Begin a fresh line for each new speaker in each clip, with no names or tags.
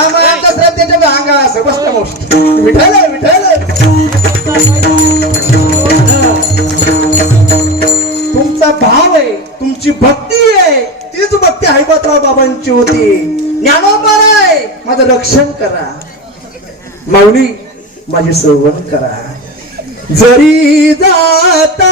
आमच्या श्रद्धेच्या अंगा असं बसत मोस्ट विठाल विठाल तुमचा भाव आहे तुमची भक्ती आहे तीच भक्ती हैबतराव बाबांची होती. ज्ञानोबर आहे माझं रक्षण करा. माऊली माझी संवर्धन करा. जरी जाता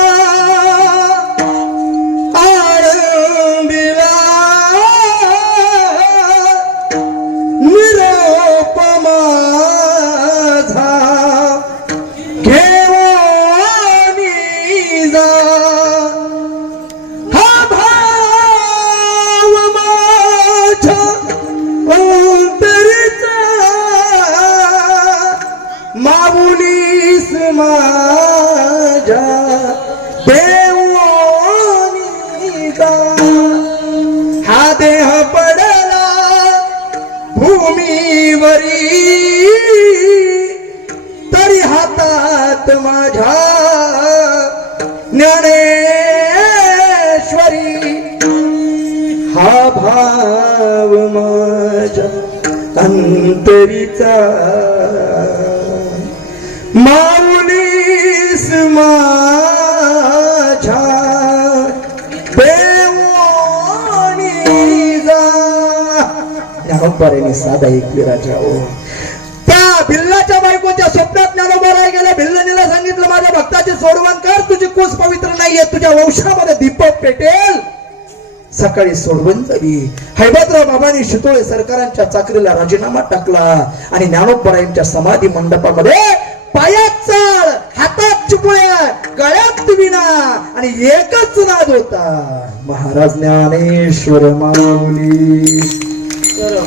माझ्या देवोनी का हा देह पडला भूमीवरी. तरी हातात माझ्या ज्ञानेश्वरी. हा भाव माझ्या अंतरीचा. ज्ञानोबाराने साधा ऐकली राजा हो. त्या भिल्लाच्या बायकोच्या स्वप्नात ज्ञानोबाराय गेल्या भिल्लनीला सांगितलं माझ्या भक्ताचे सोडवण कर. तुझी कुस पवित्र नाहीये. तुझ्या वंशामध्ये दीपक पेटेल. सकाळी सोडवण झाली. हैबतराव बाबांनी शितोळे सरकारांच्या चाकरीला राजीनामा टाकला आणि ज्ञानोबरायांच्या समाधी मंडपामध्ये पायात चाळ हातात चिपळ्या गळ्यात विना आणि एकच नाद होता. महाराज ज्ञानेश्वर माऊली महाराज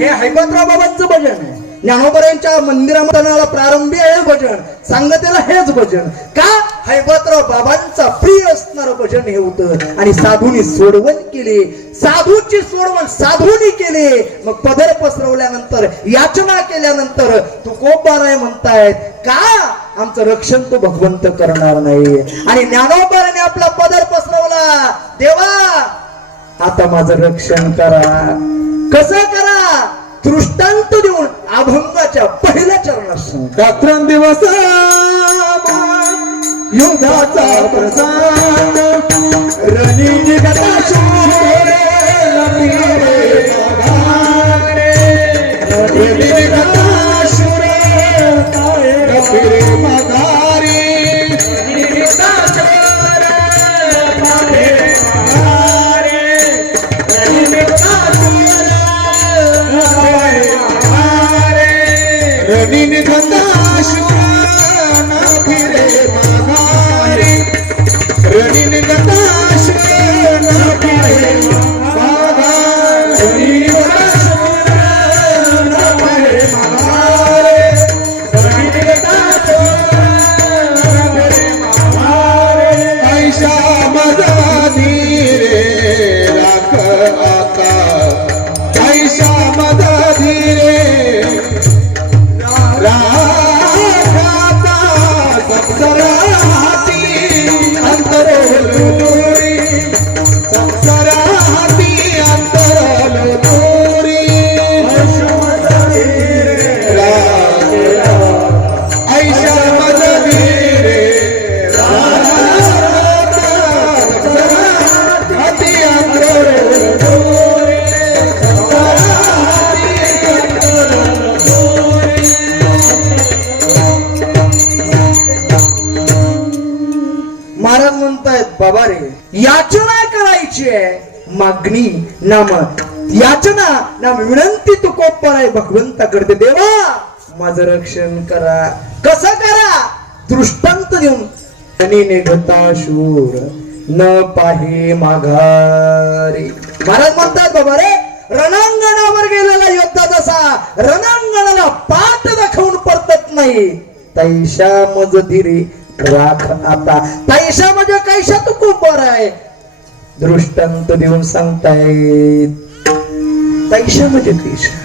हे हैबतराव बाबांचं भजन आहे. ज्ञानोबऱ्यांच्या मंदिरामध्ये प्रारंभी आहे भजन. सांगतेला हेच भजन. का? हैबतराव बाबांचा प्रिय असणार भजन हे होतं. आणि साधूनी सोडवण केली. साधूची सोडवण साधूनी केली. मग पदर पसरवल्यानंतर याचना केल्यानंतर तू कोपाराय म्हणतायत का? आमचं रक्षण तो भगवंत करणार नाही. आणि ज्ञानोबराने आपला पदर पसरवला. देवा आता माझं रक्षण करा. कसं करा? दृष्टांत देऊन अभंगाच्या पहिल्या चरणात सांग.
रात्रंदिवस युद्धाचा प्रसाद. रणी जगता शूर लपिरे रणी निघता शूर
मागणी नाम याचना नाम विनंती तू कोपर आहे भगवंताकडे देवा. माझं रक्षण करा. कसं करा? दृष्टांत देऊन. आणि निघता शूर. न पाही माघारी. महाराज म्हणतात बाबा रे रणांगणावर गेलेला योद्धा जसा रणांगणाला पाठ दाखवून परतत नाही. तैशा मज धीरे राख आता. तैशा म्हणजे कैशा तू कोपर आहे दृष्टांत देऊन सांगतायत. तैशा म्हणजे कैशा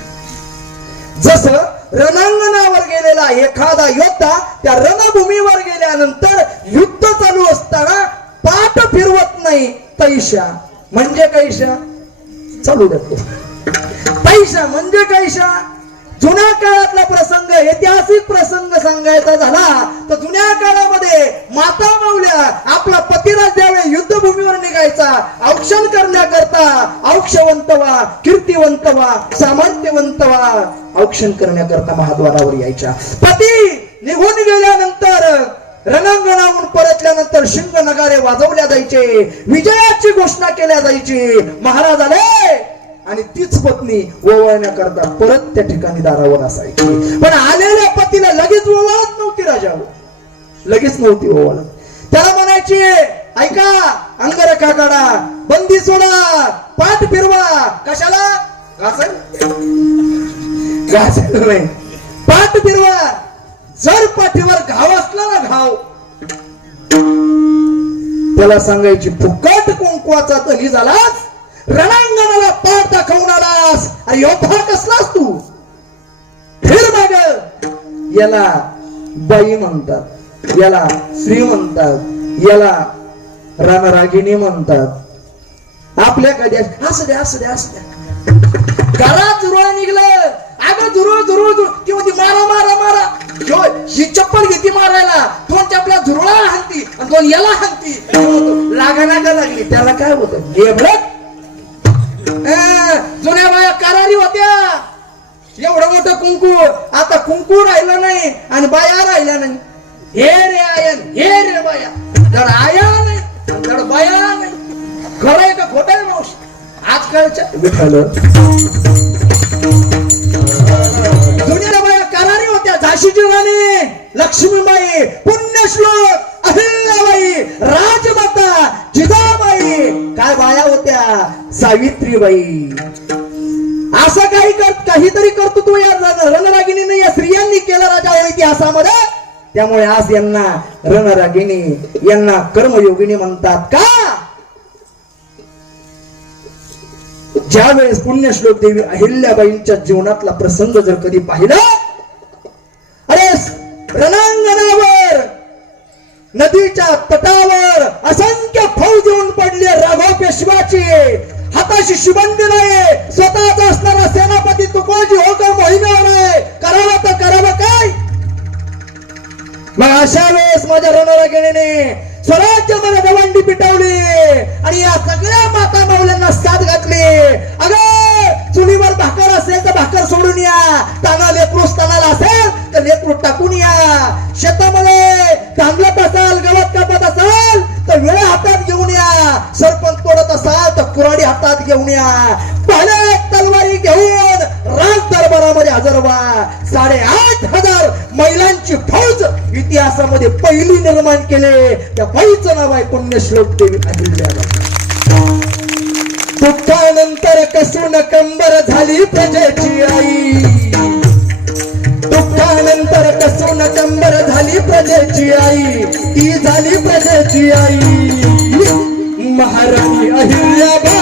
जस रणांगणावर गेलेला एखादा योद्धा त्या रणभूमीवर गेल्यानंतर युद्ध चालू असताना पाठ फिरवत नाही पैशा. म्हणजे कैशा? चालू देतो पैशा म्हणजे कैशा? जुन्या काळातला प्रसंग ऐतिहासिक प्रसंग सांगायचा झाला तर जुन्या काळामध्ये माता मावल्या आपला पतिराज ज्यावेळी युद्धभूमीवर निघायचा औक्षण करण्याकरता औक्षवंत व्हा कीर्तिवंत व्हा सामर्थ्यवंत व्हा औक्षण करण्याकरता महाद्वारावर यायच्या. पती निघून गेल्यानंतर रणांगणाहून परतल्यानंतर शिंग नगारे वाजवल्या जायचे विजयाची घोषणा केल्या जायची. महाराज आले! आणि तीच पत्नी ओवाळण्याकरता परत त्या ठिकाणी दारावर असायची. पण आलेल्या पतीला लगेच ओवाळत नव्हती राजावर हो. लगेच नव्हती ओवाळत त्याला म्हणायची ऐका अंगरखा काढा बंदी सोडा पाठ फिरवा. कशाला? घासल. घासल नाही. पाठ फिरवा. जर पाठीवर घाव असला ना घाव. त्याला सांगायची फुकट कुंकवाचा तरी झालाच रणांगणाला पाठ दाखवून आलास. अरे योद्धा कसलास तू. फिर माग. याला बाई म्हणतात. याला श्री म्हणतात. याला रणरागिणी म्हणतात. आपल्या कधी असं द्या असं द्या असं द्या. करा झुरळ निघलं. अगं झुरळ झुरळ झुरळ. ती म्हणती मारा मारा मारा. जो ही चप्पल घेती मारायला. दोन चपल्या झुरुळा हाणती. आणि दोन याला हाणती. लागा नागा लागली? त्याला काय होतं? गेबडत जुन्या बाया करारी होत्या. एवढं मोठं कुंकू आता कुंकू राहिलं नाही आणि बाया राहिल्या नाही. हे रे आयन हे रे बाया. धड आया नाही धड बाया नाही. खरं आहे का खोटं आहे मावशी? आजकालच्या जुन्या बाया करारी होत्या झाशीची राणी लक्ष्मीबाई पुण्यश्लोक. अहिल्याबाई राजमाता जिजाबाई. काय बाया होत्या? सावित्रीबाई. असं काही कर काहीतरी कर्तृत्व या रणरागिणीने या स्त्रियांनी केलं राजा इतिहासामध्ये. त्यामुळे आज यांना रणरागिणी यांना कर्मयोगिनी म्हणतात का? ज्या वेळेस पुण्यश्लोक देवी अहिल्याबाईंच्या जीवनातला प्रसंग जर कधी पाहिला अरे रणांगण नदीच्या तटावर असंख्य फौज येऊन पडले राघव पेशवाची हाताशी शिबंदी नाही स्वतःच असणारा सेनापती तुकोजी होकर मोहिमेवर आहे. करावं तर करावं काय? मग अशा वेळेस माझ्या रणरागिणीने स्वराज्य मला गवंडी पिटवली आणि या सगळ्या माता माऊल्यांना साथ घातली. अगं चुलीवर भाकर असेल तर भाकर सोडून या. ताना लेकरू असेल तर लेकरू टाकून या शेतामध्ये. तांदळत असाल गवत कापत असाल तर वेळ हातात घेऊन या. सरपंच तोडत असाल तर कुराडी हातात घेऊन या. पहिले तलवारी घेऊन राज दरबारामध्ये हजर व्हा. साडेआठ हजार महिलांची फौज इतिहासामध्ये पहिली निर्माण केले. त्या बाईचं नाव आहे पुण्यश्लोक देवी अहिल्याबाई. दुःखानंतर कसून कंबर झाली प्रजेची आई. दुःखानंतर कसून कंबर झाली प्रजेची आई. ती झाली प्रजेची आई. महाराणी अहिल्याबाई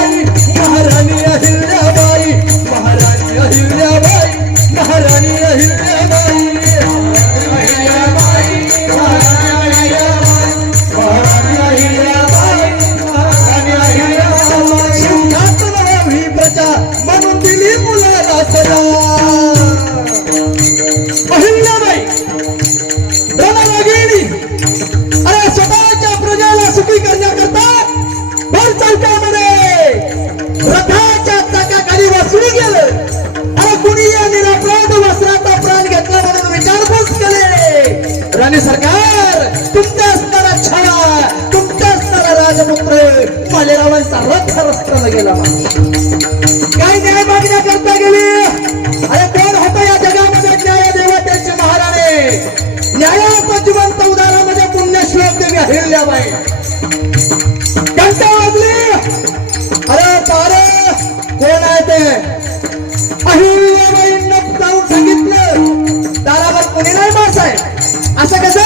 कोण अहिल्याबाईंना जाऊन सांगितलं दारावर कोणी नाही मास आहे. असं कसं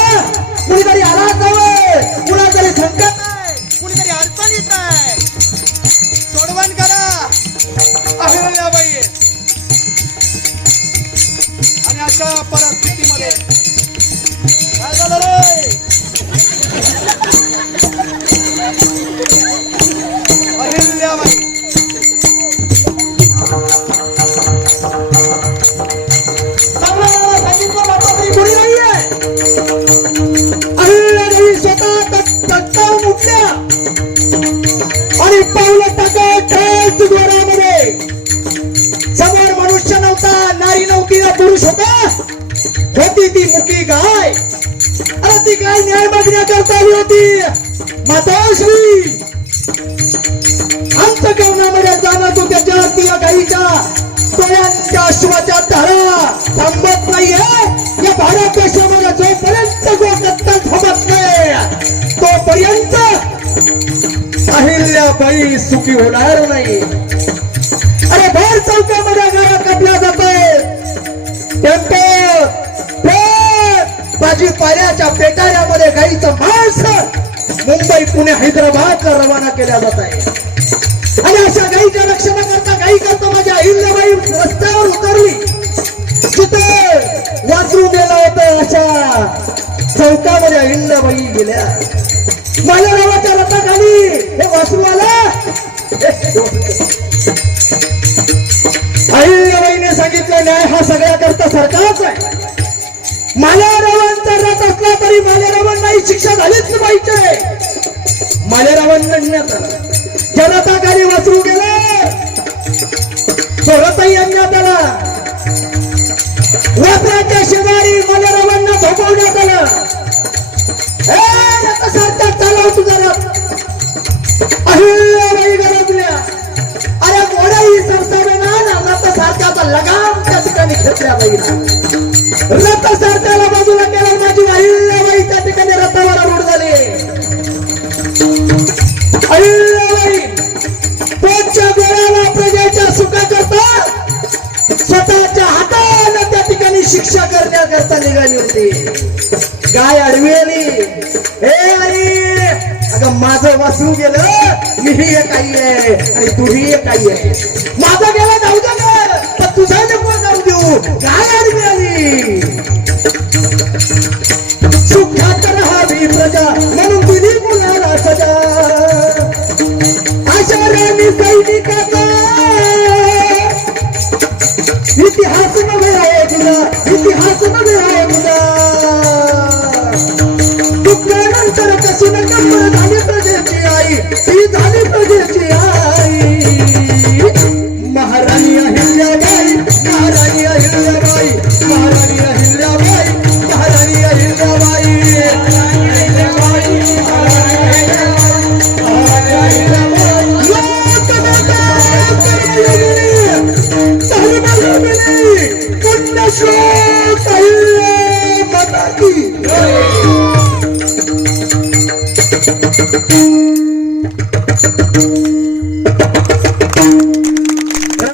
अरे ती काय न्याय मागण्याकरता आली होती? माताश्री अंत कवनामध्ये जाणं तो त्याच्या त्या गाईच्या डोळ्यांच्या अश्वाच्या धारा. थांबत नाहीये. या भारत देशामध्ये जोपर्यंत गोकत्ता थांबत नाही तोपर्यंत अहिल्याबाई सुखी होणार नाही. हैदराबादला रवाना केल्या जात आहे. आणि अशा गाईच्या रक्षणाकरता गाई करता माझ्या अहिल्याबाई रस्त्यावर उतरली. तिथे वाचू गेला होता अशा चौकामध्ये अहिल्याबाई गेल्या. माझ्या नावाच्या रथाखाली हे वासरू आला. अहिल्याबाईने सांगितलं न्याय हा सगळ्याकरता सरकारच आहे. मालेरावांचा रथ असला तरी मालेरावांना ही शिक्षा झालीच पाहिजे. मालेरावांना आला. जनता जनताखाली वाचरू गेले. सोडतही आणण्यात आला वासराच्या शेजारी मालेरावांना झोपवण्यात आला. ए, आता सारखा चालव तुझा आली होती. गाय अडवी आली. हे आई अगं माझं वासरू गेलं. मीही एक आई आहे आणि तुही एक आई आहे. माझं गेलं जाऊ दे पण तुझा नको जाऊ देऊ. गाय अडवी आली.